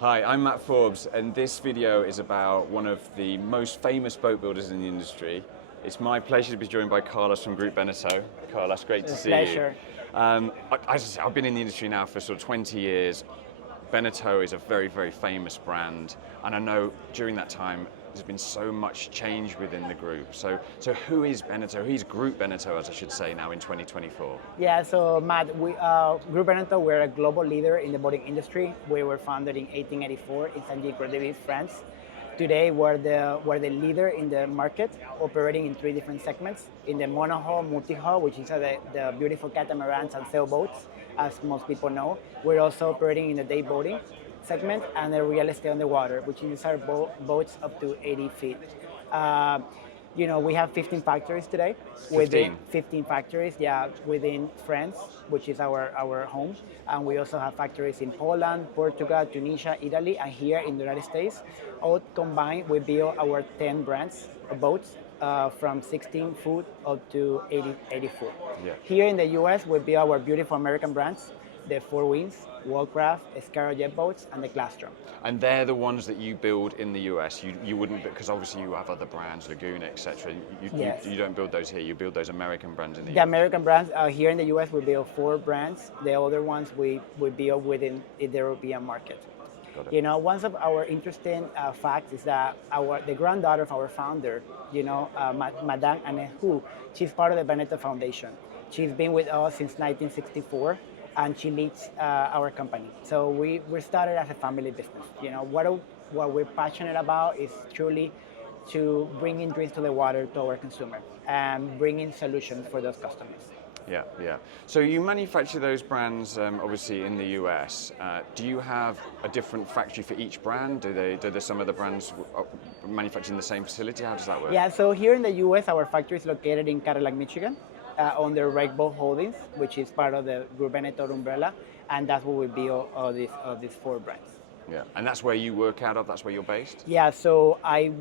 Hi, I'm Matt Forbes, and this video is about one of the most famous boat builders in the industry. It's my pleasure to be joined by Carlos from Groupe Beneteau. Carlos, great to see you. Pleasure. As I say, I've been in the industry now for sort of 20 years. Beneteau is a very, very famous brand, and I know during that time there's been so much change within the group. So who is Beneteau? Who is Groupe Beneteau, as I should say, now in 2024? Yeah, so Matt, Groupe Beneteau, we're a global leader in the boating industry. We were founded in 1884 in Saint-Jean-Croix-de-Vie, France. Today, we're the leader in the market, operating in three different segments. In the monohull, multi-hull, which is the beautiful catamarans and sailboats, as most people know. We're also operating in the day boating segment and the real estate on the water, which is our boats up to 80 feet. Uh, we have 15 factories today. 15. 15 factories, yeah, within France, which is our home. And we also have factories in Poland, Portugal, Tunisia, Italy, and here in the United States. All combined, we build our 10 brands of boats from 16 foot up to 80 foot. Yeah. Here in the US, we build our beautiful American brands, the Four Winds, Wallcraft, Escaro jet boats, and the Clastron. And they're the ones that you build in the US. You wouldn't, because obviously you have other brands, Laguna, etc. Yes. You don't build those here. You build those American brands in the The US. American brands here in the US, we build 4 brands. The other ones we build within the European market. Got it. One of our interesting facts is that the granddaughter of our founder, Madame Anne Hu, she's part of the Beneteau Foundation. She's been with us since 1964, and she leads our company. So we started as a family business. What we're passionate about is truly to bring in dreams to the water to our consumer and bring in solutions for those customers. Yeah, yeah. So you manufacture those brands, obviously in the US. Do you have a different factory for each brand? Do some of the brands manufacture in the same facility? How does that work? Yeah, so here in the US, our factory is located in Cadillac, Michigan, under Boat Holdings, which is part of the Groupe Beneteau umbrella, and that's where we build all these 4 brands. Yeah, and that's where you work out of. That's where you're based. Yeah, so I'm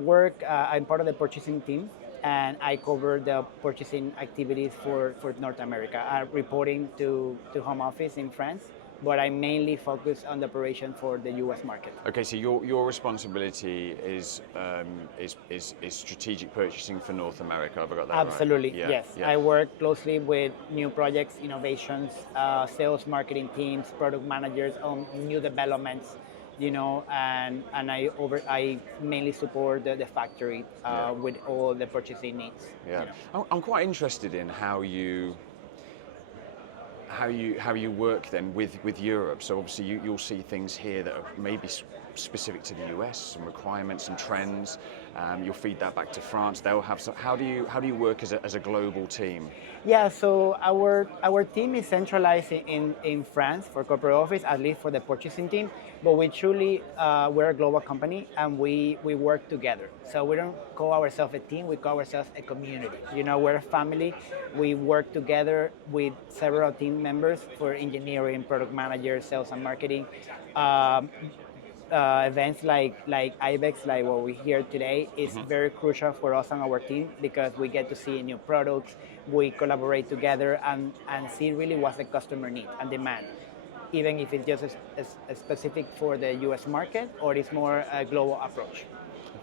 part of the purchasing team, and I cover the purchasing activities for North America, reporting to home office in France, but I mainly focus on the operation for the US market. Okay, so your responsibility is strategic purchasing for North America. Have I got that right? Absolutely, Yeah, yes. yeah. I work closely with new projects, innovations, sales, marketing teams, product managers on new developments, and I mainly support the factory with all the purchasing needs. Yeah, I'm quite interested in how you work then with Europe. So obviously you'll see things here that are maybe specific to the US, some requirements, some trends. You'll feed that back to France. They'll have some. How do you work as a global team? Yeah, so our team is centralized in France for corporate office, at least for the purchasing team. But we're a global company, and we work together. So we don't call ourselves a team; we call ourselves a community. We're a family. We work together with several team members for engineering, product managers, sales, and marketing. Events like IBEX, like what we hear today, is very crucial for us and our team because we get to see new products, we collaborate together and see really what the customer needs and demand, even if it's just a specific for the US market or it's more a global approach.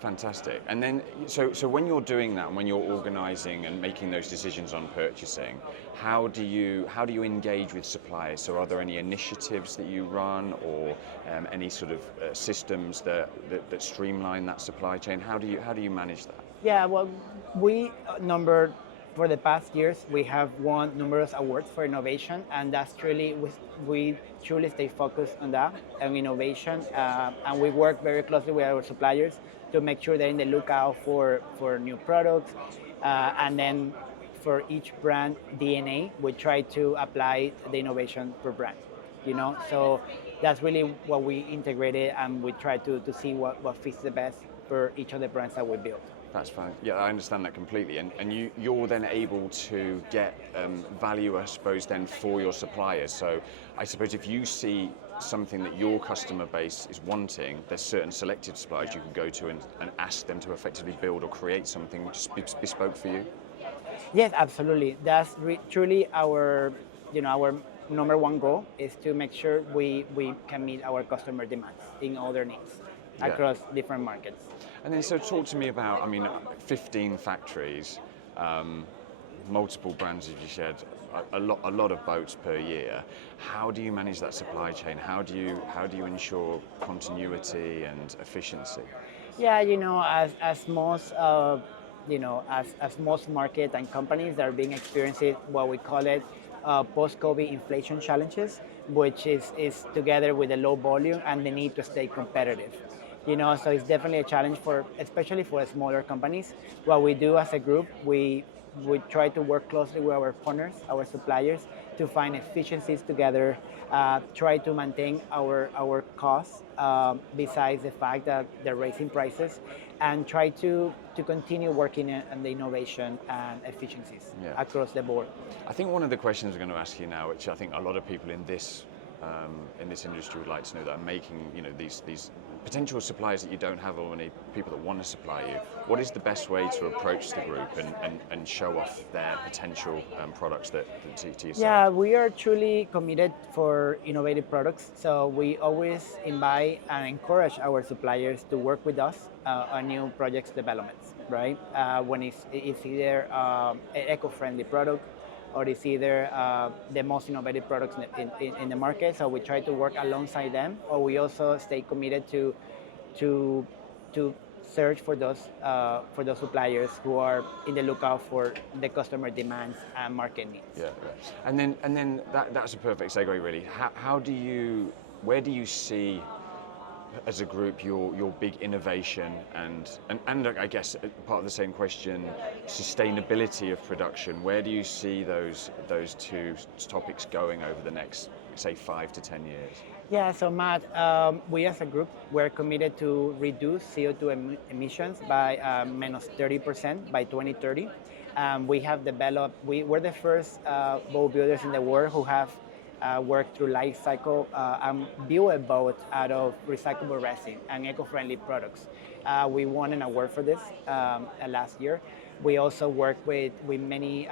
Fantastic. And then, so when you're doing that, and when you're organising and making those decisions on purchasing, how do you engage with suppliers? So, are there any initiatives that you run, or any sort of systems that streamline that supply chain? How do you manage that? Yeah, well, for the past years, we have won numerous awards for innovation, and that's truly, we truly stay focused on that, on innovation, and we work very closely with our suppliers to make sure they're in the lookout for new products, and then for each brand DNA, we try to apply the innovation per brand, So that's really what we integrated, and we try to see what fits the best for each of the brands that we build. That's fine. Yeah, I understand that completely. And you're then able to get value, I suppose, then for your suppliers. So I suppose if you see something that your customer base is wanting, there's certain selected suppliers you can go to and ask them to effectively build or create something which is bespoke for you. Yes, absolutely. That's truly our number one goal is to make sure we can meet our customer demands in all their needs Yeah. across different markets. And then, so talk to me about, I mean, 15 factories, multiple brands, as you said, a lot of boats per year. How do you manage that supply chain? How do you ensure continuity and efficiency? Yeah, as most as most market and companies that are being experiencing what we call it post-COVID inflation challenges, which is together with the low volume and the need to stay competitive. So it's definitely a challenge especially for smaller companies. What we do as a group, we try to work closely with our partners, our suppliers, to find efficiencies together, try to maintain our costs, besides the fact that they're raising prices, and try to continue working on the innovation and efficiencies across the board. I think one of the questions I'm going to ask you now, which I think a lot of people in this industry would like to know, that are making these potential suppliers that you don't have, or many people that want to supply you, what is the best way to approach the group and show off their potential products to yourself? Yeah, we are truly committed for innovative products. So we always invite and encourage our suppliers to work with us on new projects developments, right? When it's either an eco-friendly product, or it's either the most innovative products in the market. So we try to work alongside them, or we also stay committed to search for those suppliers who are in the lookout for the customer demands and market needs. Yeah. And then that's a perfect segue, really. Where do you see, as a group, your big innovation and I guess part of the same question, sustainability of production? Where do you see those two topics going over the next, say, 5 to 10 years? Yeah, so Matt, we as a group, we're committed to reduce CO2 emissions by minus 30% by 2030. We have developed, we're the first boat builders in the world who have worked through life cycle and build a boat out of recyclable resin and eco-friendly products. We won an award for this last year. We also work with many,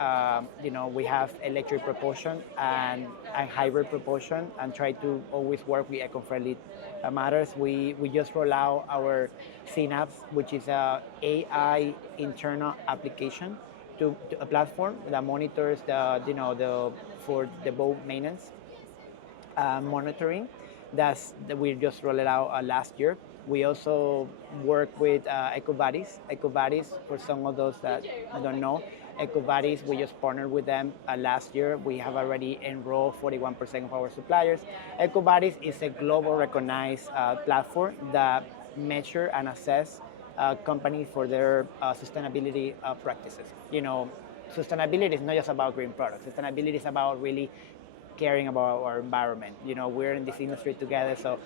we have electric propulsion and hybrid propulsion, and try to always work with eco-friendly matters. We just roll out our Synapse, which is a AI internal application to a platform that monitors for the boat maintenance monitoring. That we just rolled it out last year. We also work with EcoBuddies. EcoBuddies, for some of those that don't know, EcoBuddies, we just partnered with them last year. We have already enrolled 41% of our suppliers. EcoBuddies is a global recognized platform that measure and assess companies for their sustainability practices. Sustainability is not just about green products. Sustainability is about really caring about our environment. We're in this industry together, so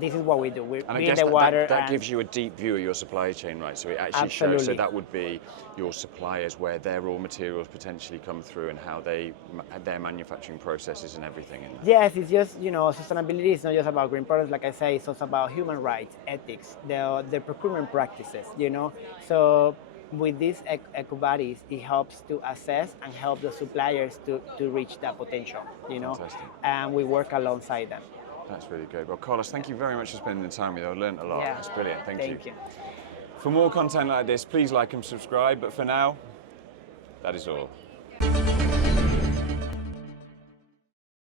this is what we do. We in the water. That gives you a deep view of your supply chain, right? So it actually shows. So that would be your suppliers, where their raw materials potentially come through, and how their manufacturing processes and everything. Yes, it's just sustainability is not just about green products. Like I say, it's also about human rights, ethics, the procurement practices. So with these EcoBuddies, it helps to assess and help the suppliers to reach that potential. Fantastic. And we work alongside them. That's really good. Well, Carlos, thank you very much for spending the time with me. I learned a lot. Yeah. It's brilliant. Thank you. Thank you. For more content like this, please like and subscribe. But for now, that is all.